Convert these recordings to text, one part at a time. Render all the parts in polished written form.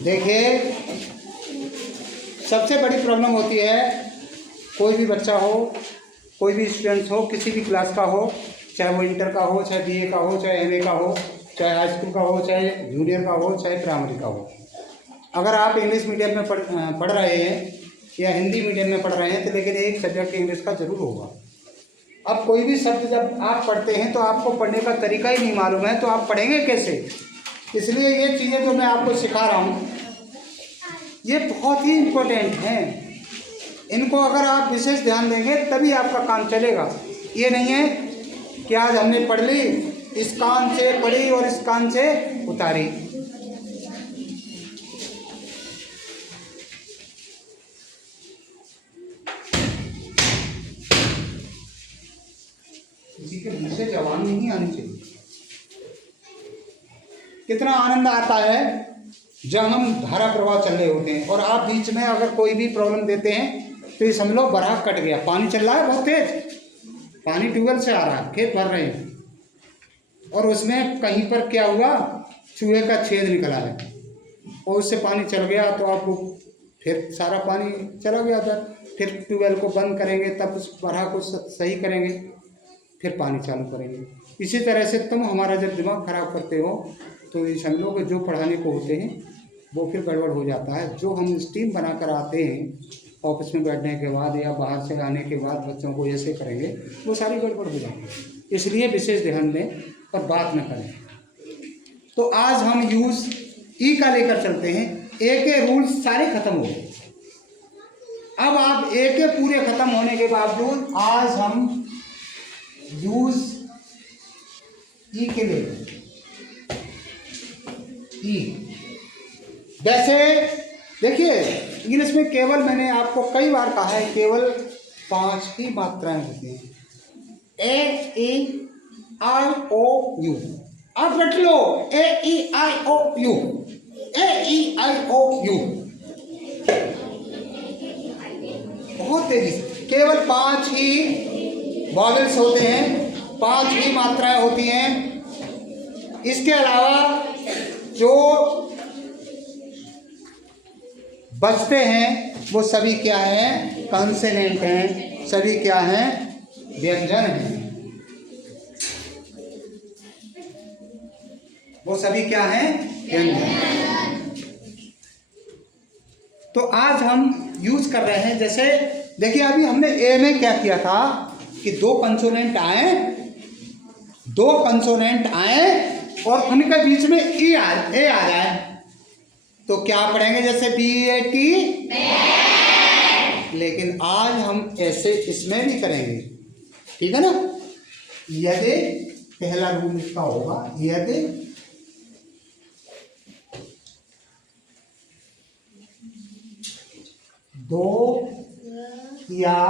देखिए, सबसे बड़ी प्रॉब्लम होती है, कोई भी बच्चा हो, कोई भी स्टूडेंट्स हो, किसी भी क्लास का हो, चाहे वो इंटर का हो, चाहे बीए का हो, चाहे एमए का हो, चाहे हाई स्कूल का हो, चाहे जूनियर का हो, चाहे प्राइमरी का हो। अगर आप इंग्लिश मीडियम में पढ़ रहे हैं या हिंदी मीडियम में पढ़ रहे हैं तो लेकिन एक सब्जेक्ट इंग्लिश का जरूर होगा। अब कोई भी शब्द जब आप पढ़ते हैं तो आपको पढ़ने का तरीका ही नहीं मालूम है तो आप पढ़ेंगे कैसे। इसलिए ये चीज़ें जो मैं आपको सिखा रहा हूँ ये बहुत ही इम्पोर्टेंट हैं। इनको अगर आप विशेष ध्यान देंगे तभी आपका काम चलेगा। ये नहीं है कि आज हमने पढ़ ली, इस कान से पढ़ी और इस कान से उतारी। किसी के मुंह से जबान नहीं आनी चाहिए। कितना आनंद आता है जब हम धारा प्रवाह चल रहे होते हैं और आप बीच में अगर कोई भी प्रॉब्लम देते हैं तो ये समझ लो बराह कट गया। पानी चल रहा है बहुत तेज, पानी ट्यूबवेल से आ रहा है, खेत भर रहे हैं और उसमें कहीं पर क्या हुआ, चूहे का छेद निकला है और उससे पानी चल गया तो आपको फिर सारा पानी चला गया था। फिर ट्यूबवेल को बंद करेंगे, तब उस बराह को सही करेंगे, फिर पानी चालू करेंगे। इसी तरह से तुम हमारा जब दिमाग खराब करते हो तो ये समझ लो कि जो पढ़ाने को होते हैं वो फिर गड़बड़ हो जाता है। जो हम स्टीम बना कर आते हैं ऑफिस में बैठने के बाद या बाहर से आने के बाद बच्चों को ऐसे करेंगे वो सारी गड़बड़ हो जाएगी। इसलिए विशेष ध्यान दें और बात न करें। तो आज हम यूज ई का लेकर चलते हैं। ए के रूल्स सारे खत्म हो गए। अब आप ए के पूरे खत्म होने के बावजूद आज हम यूज ई के लिए ई। वैसे देखिए इंग्लिश में केवल, मैंने आपको कई बार कहा है, केवल 5 ही मात्राएं होती हैं, ए ई आई ओ यू। आप रट लो, ए ई आई ओ you, A E I O you, बहुत तेजी से। केवल 5 ही वॉवेल्स होते हैं, 5 ही मात्राएं होती हैं। इसके अलावा जो बचते हैं वो सभी क्या हैं, कॉन्सोनेंट हैं, सभी क्या हैं, व्यंजन हैं। वो सभी क्या हैं, व्यंजन। तो आज हम यूज कर रहे हैं, जैसे देखिए अभी हमने ए में क्या किया था कि 2 कंसोनेंट आए, 2 कंसोनेंट आए और उनके बीच में ए आ जाए तो क्या पढ़ेंगे, जैसे BAT। लेकिन आज हम ऐसे इसमें भी करेंगे, ठीक है ना। यदि पहला रूल इसका होगा, यदि 2 या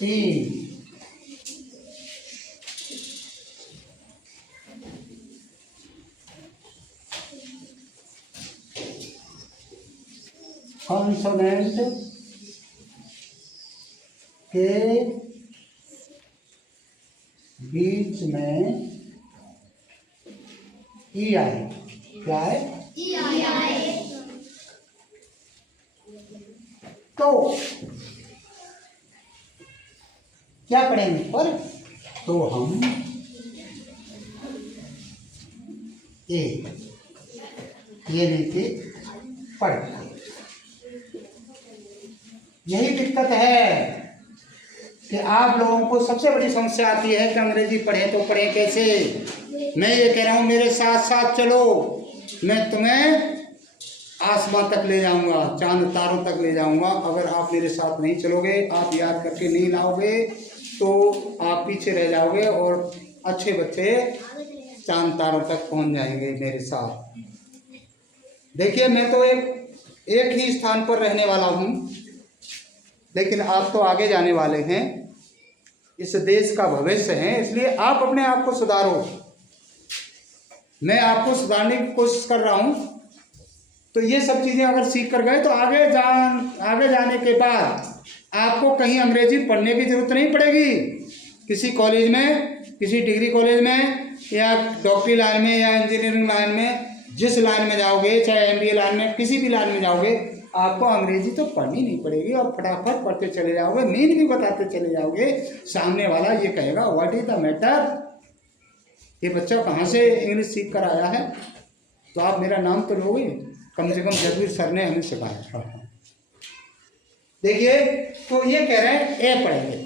3 कॉन्सोनेंट के बीच में ई आए, क्या है, ई आए, तो क्या पढ़ेंगे पर, तो हम ये लेके पढ़। यही दिक्कत है कि आप लोगों को सबसे बड़ी समस्या आती है कि अंग्रेजी पढ़े तो पढ़े कैसे। मैं ये कह रहा हूँ मेरे साथ साथ चलो, मैं तुम्हें आसमान तक ले जाऊंगा, चांद तारों तक ले जाऊंगा। अगर आप मेरे साथ नहीं चलोगे, आप याद करके नहीं लाओगे तो आप पीछे रह जाओगे और अच्छे बच्चे चांद तारों तक पहुंच जाएंगे मेरे साथ। देखिए मैं तो एक ही स्थान पर रहने वाला हूँ, लेकिन आप तो आगे जाने वाले हैं, इस देश का भविष्य है, इसलिए आप अपने आप को सुधारो। मैं आपको सुधारने की कोशिश कर रहा हूँ। तो ये सब चीज़ें अगर सीख कर गए तो आगे जाने के बाद आपको कहीं अंग्रेजी पढ़ने की जरूरत नहीं पड़ेगी। किसी कॉलेज में, किसी डिग्री कॉलेज में या डॉक्टरी लाइन में या इंजीनियरिंग लाइन में जिस लाइन में जाओगे, चाहे MBA लाइन में, किसी भी लाइन में जाओगे, आपको अंग्रेजी तो पढ़नी नहीं पड़ेगी और फटाफट पढ़ते चले जाओगे, मीन भी बताते चले जाओगे। सामने वाला ये कहेगा व्हाट इज द मैटर, ये बच्चा कहाँ से इंग्लिश सीख कर आया है। तो आप मेरा नाम तो लोगे, कम से कम जगवीर सर ने हमें सिखाया। देखिए, तो ये कह रहे हैं ए पढ़ेंगे।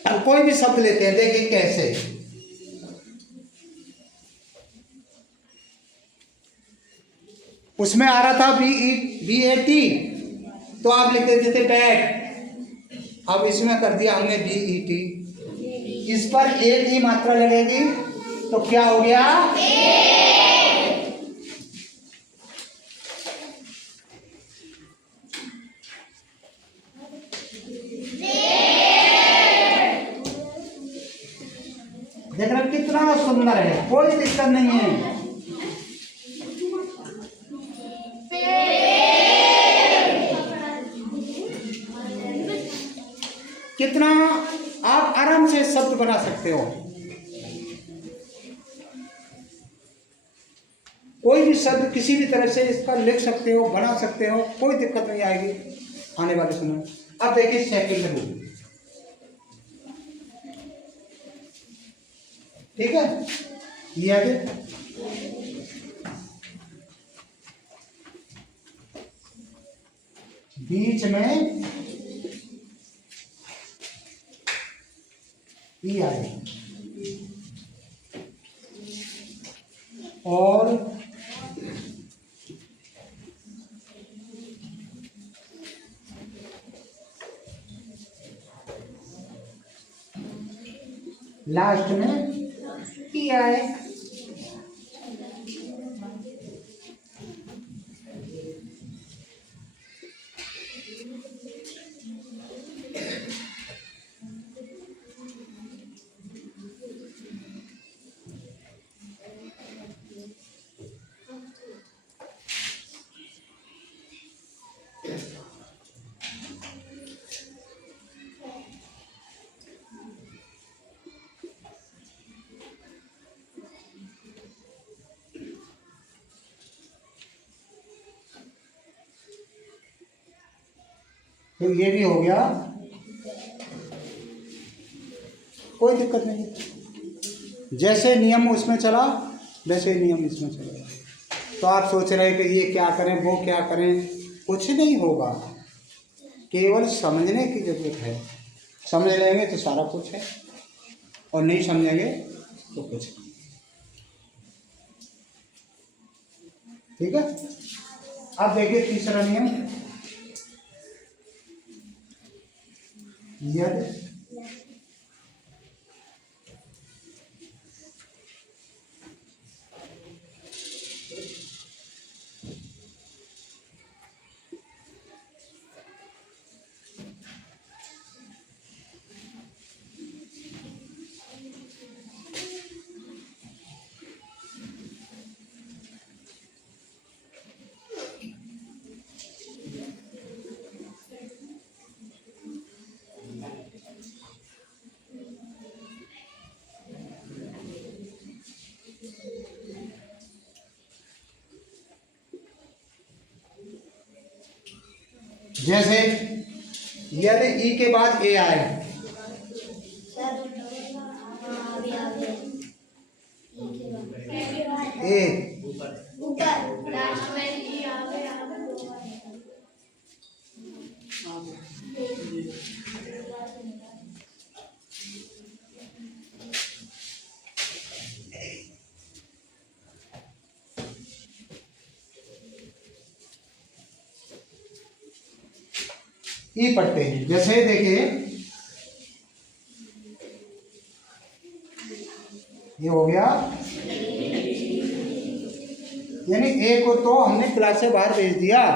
अब कोई भी शब्द लेते हैं, देखिए कैसे, उसमें आ रहा था BAT, तो आप लिख देते थे बैट। अब इसमें कर दिया हमने BET, इस पर एक ही मात्रा लगेगी तो क्या हो गया, देख रहे कितना सुंदर है, कोई दिक्कत नहीं है। कितना आप आराम से शब्द बना सकते हो, कोई भी शब्द किसी भी तरह से इसका लिख सकते हो, बना सकते हो, कोई दिक्कत नहीं आएगी आने वाले समय। अब देखिए सेकंड रूल, ठीक है, ये आगे बीच में ई आए और लास्ट में ई आए। तो ये भी हो गया, कोई दिक्कत नहीं, जैसे नियम उसमें चला वैसे नियम इसमें चलेगा। तो आप सोच रहे हैं कि ये क्या करें, वो क्या करें, कुछ नहीं होगा, केवल समझने की जरूरत है। समझ लेंगे तो सारा कुछ है, और नहीं समझेंगे तो कुछ नहीं। ठीक है, अब देखिए तीसरा नियम, यदि जैसे यदि ई के बाद ए आए, ए ई पढ़ते हैं। जैसे देखिए ये हो गया, यानी ए को तो हमने क्लास से बाहर भेज दिया,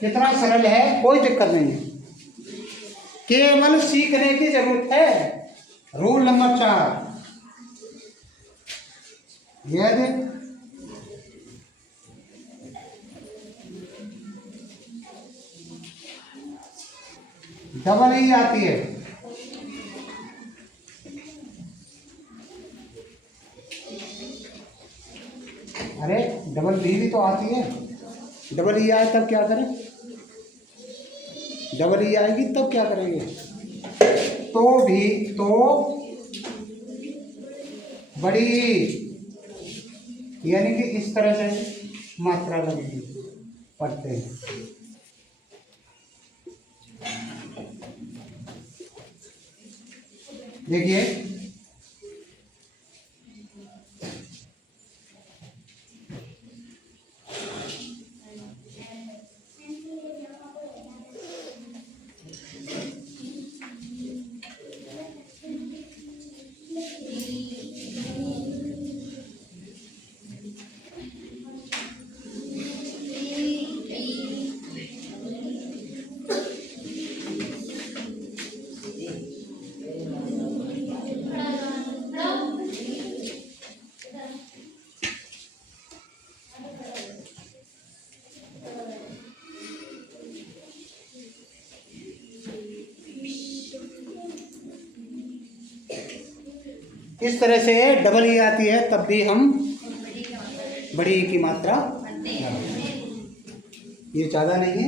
कितना सरल है, कोई दिक्कत नहीं है, केवल सीखने की जरूरत है, रूल नंबर 4, यदि डबल ई आती है, अरे डबल बी भी तो आती है, डबल ई आए तब क्या करें, डबल ई आएगी तब क्या करेंगे, तो बड़ी यानी कि इस तरह से मात्रा लगेगी, पढ़ते हैं। देखिए इस तरह से डबल ई आती है तब भी हम बड़ी ई की मात्रा, ये ज़्यादा नहीं है,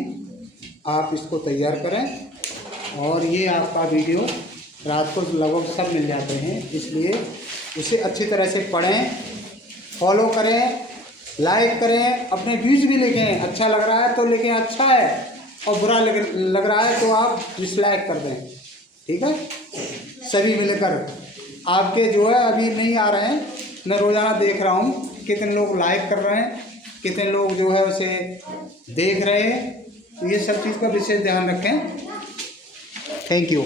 आप इसको तैयार करें और ये आपका वीडियो रात को लगभग सब मिल जाते हैं, इसलिए इसे अच्छी तरह से पढ़ें, फॉलो करें, लाइक करें, अपने व्यूज़ भी लिखें, अच्छा लग रहा है तो लिखें अच्छा है और बुरा लग रहा है तो आप डिसलाइक कर दें, ठीक है। सभी मिलकर आपके जो है अभी नहीं आ रहे हैं, मैं रोज़ाना देख रहा हूँ कितने लोग लाइक कर रहे हैं, कितने लोग जो है उसे देख रहे हैं, ये सब चीज़ का विशेष ध्यान रखें। Thank you.